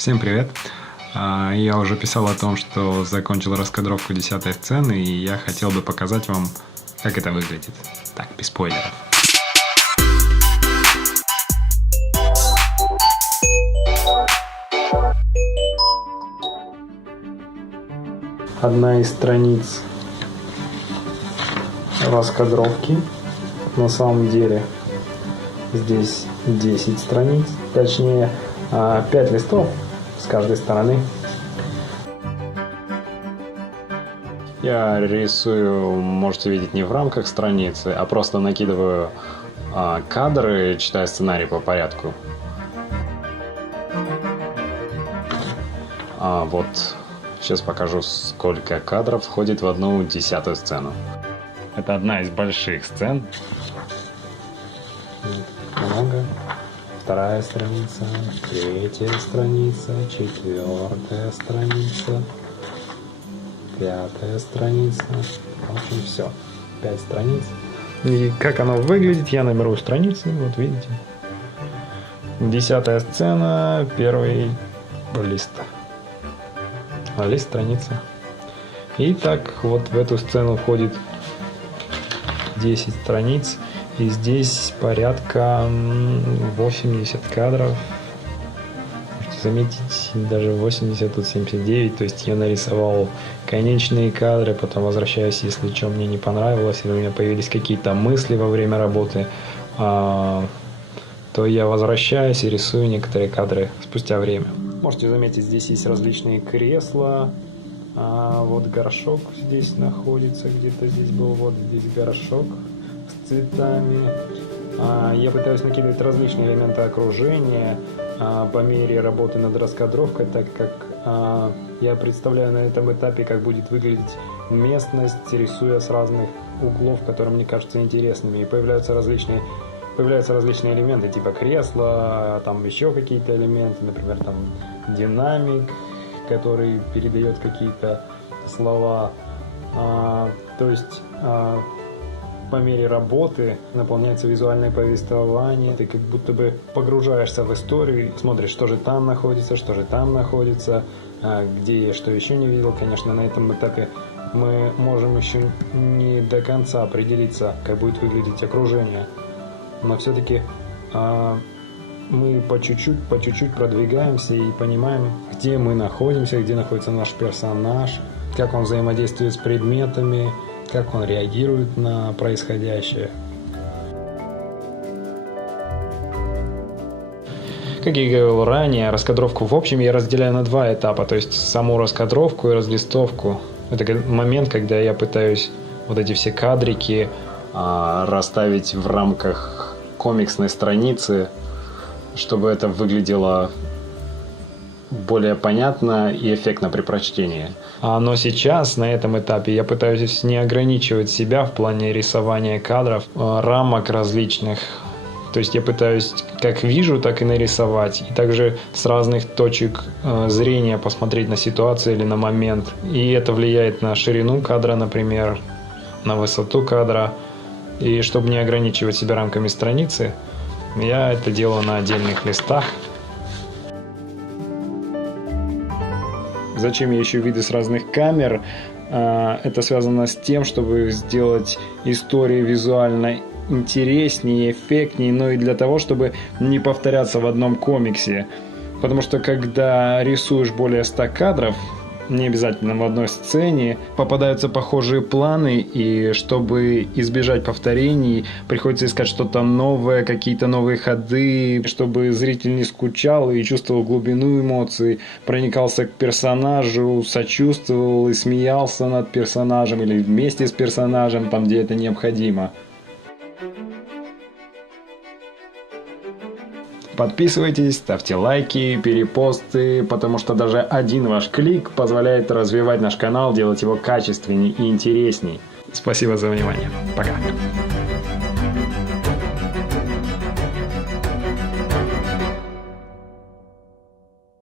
Всем привет! Я уже писал о том, что закончил раскадровку 10-й сцены, и я хотел бы показать вам, как это выглядит. Так, без спойлеров. Одна из страниц раскадровки. На самом деле здесь 10 страниц, точнее 5 листов с каждой стороны. Я рисую, можете видеть, не в рамках страницы, а просто накидываю кадры, читая сценарий по порядку. Вот сейчас покажу, сколько кадров входит в одну 10-ю сцену. Это одна из больших сцен. Много. Вторая страница, третья страница, четвертая страница, пятая страница. В общем, все. 5 страниц. И как оно выглядит, я наберу страницы, вот видите. 10-я сцена, первый лист. Лист, страница. И так вот в эту сцену входит 10 страниц. И здесь порядка 80 кадров. Можете заметить, даже 80, тут 79. То есть я нарисовал конечные кадры, потом возвращаюсь, если что мне не понравилось, или у меня появились какие-то мысли во время работы, то я возвращаюсь и рисую некоторые кадры спустя время. Можете заметить, здесь есть различные кресла. Вот горшок здесь находится, где-то здесь был, вот здесь горшок с цветами. Я пытаюсь накидывать различные элементы окружения по мере работы над раскадровкой, так как я представляю на этом этапе, как будет выглядеть местность, рисуя с разных углов, которые мне кажутся интересными. И появляются различные элементы, типа кресла, там еще какие-то элементы, например, там динамик, который передает какие-то слова. То есть по мере работы наполняется визуальное повествование, ты как будто бы погружаешься в историю, смотришь, что же там находится, где я что еще не видел. Конечно, на этом этапе мы можем еще не до конца определиться, как будет выглядеть окружение, но все-таки мы по чуть-чуть продвигаемся и понимаем, где мы находимся, где находится наш персонаж, как он взаимодействует с предметами, как он реагирует на происходящее. Как я говорил ранее, раскадровку в общем я разделяю на 2 этапа, то есть саму раскадровку и разлистовку. Это момент, когда я пытаюсь вот эти все кадрики расставить в рамках комиксной страницы, чтобы это выглядело более понятно и эффектно при прочтении. Но сейчас, на этом этапе, я пытаюсь не ограничивать себя в плане рисования кадров, рамок различных. То есть я пытаюсь как вижу, так и нарисовать. И также с разных точек зрения посмотреть на ситуацию или на момент. И это влияет на ширину кадра, например, на высоту кадра. И чтобы не ограничивать себя рамками страницы, я это делаю на отдельных листах. Зачем я ищу виды с разных камер? Это связано с тем, чтобы сделать историю визуально интереснее, эффектнее, но и для того, чтобы не повторяться в одном комиксе. Потому что когда рисуешь более 100 кадров, не обязательно в одной сцене, попадаются похожие планы, и чтобы избежать повторений, приходится искать что-то новое, какие-то новые ходы, чтобы зритель не скучал и чувствовал глубину эмоций, проникался к персонажу, сочувствовал и смеялся над персонажем или вместе с персонажем, там, где это необходимо. Подписывайтесь, ставьте лайки, перепосты, потому что даже один ваш клик позволяет развивать наш канал, делать его качественнее и интересней. Спасибо за внимание. Пока.